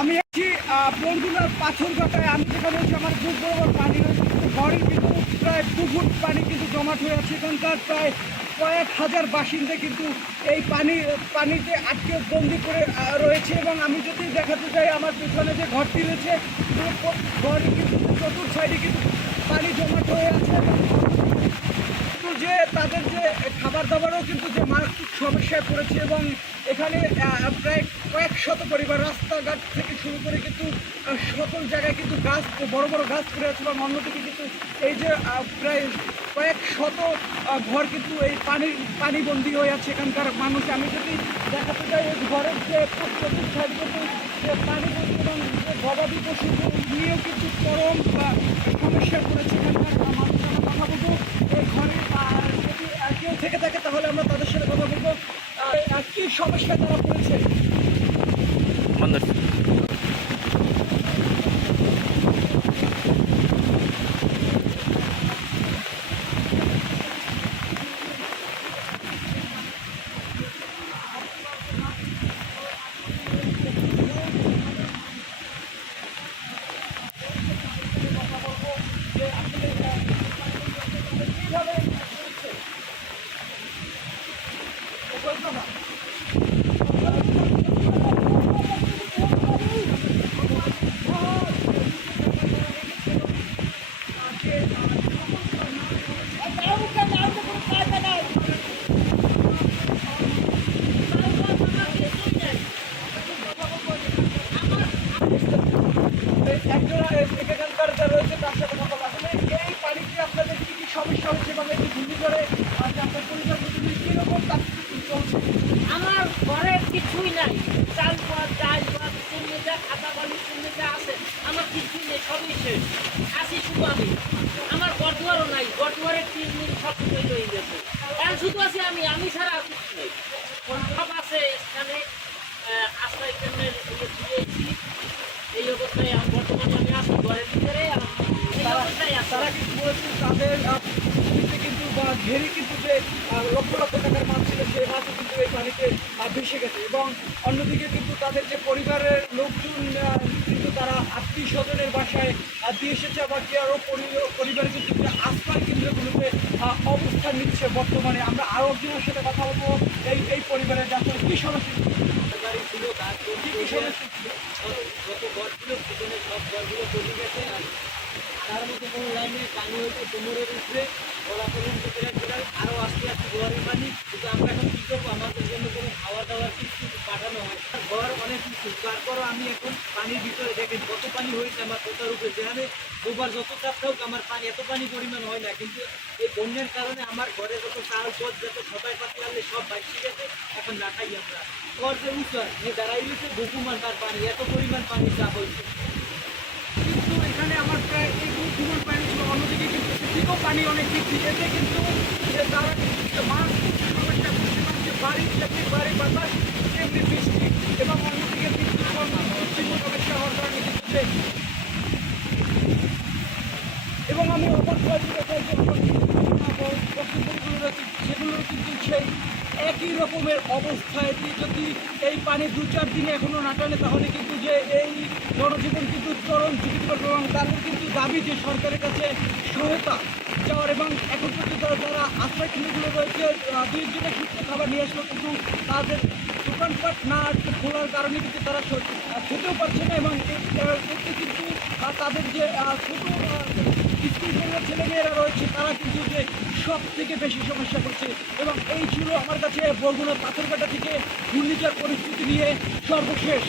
আমি আছি বরগুনার পাথরঘাটায়। আমি যেখানে হচ্ছে আমার বুক বরাবর পানি রয়েছে, কিন্তু ঘরে কিন্তু প্রায় 2 ফুট পানি কিন্তু জমাট হয়ে আছে। এখানকার প্রায় কয়েক হাজার বাসিন্দা কিন্তু এই পানিতে আটকে বন্দি করে রয়েছে। এবং আমি যদি দেখাতে চাই, আমার পিছনে যে ঘরটি রয়েছে, ঘরে কিন্তু চতুর্থ সাইডে কিন্তু পানি জমাট হয়ে আছে। যে তাদের যে খাবার দাবারও কিন্তু যে মারাত্মক সমস্যায় পড়েছে। এবং এখানে প্রায় কয়েক শত পরিবার, রাস্তাঘাট থেকে শুরু করে কিন্তু সকল জায়গায় কিন্তু গাছ, বড় বড় গাছ পড়ে আছে। এবং অন্যদিকে কিন্তু এই যে প্রায় কয়েক শত ঘর কিন্তু এই পানিবন্দী হয়ে আছে এখানকার মানুষ। আমি যদি দেখাতে চাই, এই ঘরের যে চতুর্থ সাইড কিন্তু পানিবন্দী এবং যে গবাদি পশু নিয়েও কিন্তু চরম সমস্যায় পড়েছে এখানকার মানুষ। আমরা কথা বলবো এই ঘরে যদি কেউ থেকে থাকে, তাহলে আমরা তাদের সাথে কথা বলবো কি সমস্যা তারা পড়েছে। এখানকার যা রয়েছে তার সাথে কথা বলা। আসলে এই পানিতে আপনাদের কি কি সমস্যা হচ্ছে এবং এই ঘূর্ণিঝড়ে আপনার পরিবার কিরকম তার চলছে? আমার ঘরে কিছুই নাই, চাল ভাত, ডাল ভাত, চিনি যা খাতা বালি চিনি যা আছে, আমার কিছুই নেই, সবই শেষ। আসি শুধু আমি, আমার গড়দুয়ারও নাই, গড়দুয়ারের 3 দিন সব তৈরি হয়ে গেছে। এখন শুধু আছি আমি ছাড়া আর কিছু নেই। সব আছে এখানে আশ্রয় কেন্দ্রের দিয়েছি। এই অবস্থায় বর্তমানে আমি আছি ঘরের ভিতরে। তারা কিন্তু বলেছে তাদের কিন্তু বা ঘেরে কিন্তু যে লক্ষ লক্ষ টাকার মাছ ছিল, সেই মাছও কিন্তু এই পানিতে ভেসে গেছে। এবং অন্যদিকে কিন্তু তাদের যে পরিবারের লোকজন কিন্তু তারা আত্মীয় স্বজনের বাসায় দিয়ে এসেছে। আবার কি আরও পরিবারে কিন্তু আশ্রয় কেন্দ্রগুলোতে অবস্থান নিচ্ছে বর্তমানে। আমরা আরও একজনের সাথে কথা বলবো এই পরিবারের যাত্রা কী সমস্যা ছিল, যত ঘরগুলো পিছনে সব ঘরগুলো চলে গেছে। আর তার মধ্যে কোনো লাইনে পানি হয়েছে কোমরের উপরে, গলা পর্যন্ত প্রায় আরও আস্তে আস্তে ঘরের পানি। কিন্তু আমরা এখন কী করবো? আমাদের জন্য কোনো খাওয়া দাওয়ার কিছু পাঠানো হয়, ঘর অনেক কিছু। তারপরও আমি এখন পানির ভিতরে দেখেন কত পানি হয়েছে আমার কোথার উপরে। যেখানে দুবার যত চাপ থাকুক আমার পানি এত পানি পরিমাণ হয় না, কিন্তু এই বন্যার কারণে আমার ঘরে যত চাল পথ যত সবাই পাতি আনলে সব বাইশে গেছে। এখন না খাই আমরা ঘর যে উঁচা দাঁড়াই গেছে বহুমান তার পানি, এত পরিমাণ পানি চাপ হয়েছে। কিন্তু এখানে আমার প্রায় এই ঘুমন পানি ছিল। অন্যদিকে কিন্তু এদিকেও পানি অনেক বৃদ্ধি। এতে কিন্তু তারা মারাত্মক সমস্যা করছে। এবং যে বাড়ি যেমনি বাড়ি বাতাস তেমনি বৃষ্টি, এবং অন্যদিকে বিদ্যুৎ সমস্যা হওয়ার কারণে কিন্তু এবং আমি অবাক হয়ে চাই যে বক্তব্যগুলো রয়েছে সেগুলো কিন্তু সেই একই রকমের অবস্থায় যদি এই পানি 2-4 দিনে এখনও না টানে, তাহলে কিন্তু যে এই জনজীবন কিন্তু চরম ঝুঁকি পড়বে। এবং তাদের কিন্তু দাবি যে সরকারের কাছে সহায়তা যাওয়ার। এবং এখন পর্যন্ত যারা আশ্রয় কেন্দ্রগুলো রয়েছে, 2 দিনের সুস্থ খাবার নিয়ে আসলেও কিন্তু তাদের দোকানপাট না খোলার কারণে কিন্তু তারা খেতেও পারছে না। এবং এতে কিন্তু তাদের যে ছোটো স্কুল ছেলেমেয়েরা রয়েছে তারা কিন্তু যে সব থেকে বেশি সমস্যা করছে। এবং এই ছিল আমার কাছে বরগুনা পাথরঘাটা থেকে ঘূর্ণিঝড় পরিস্থিতি নিয়ে সর্বশেষ।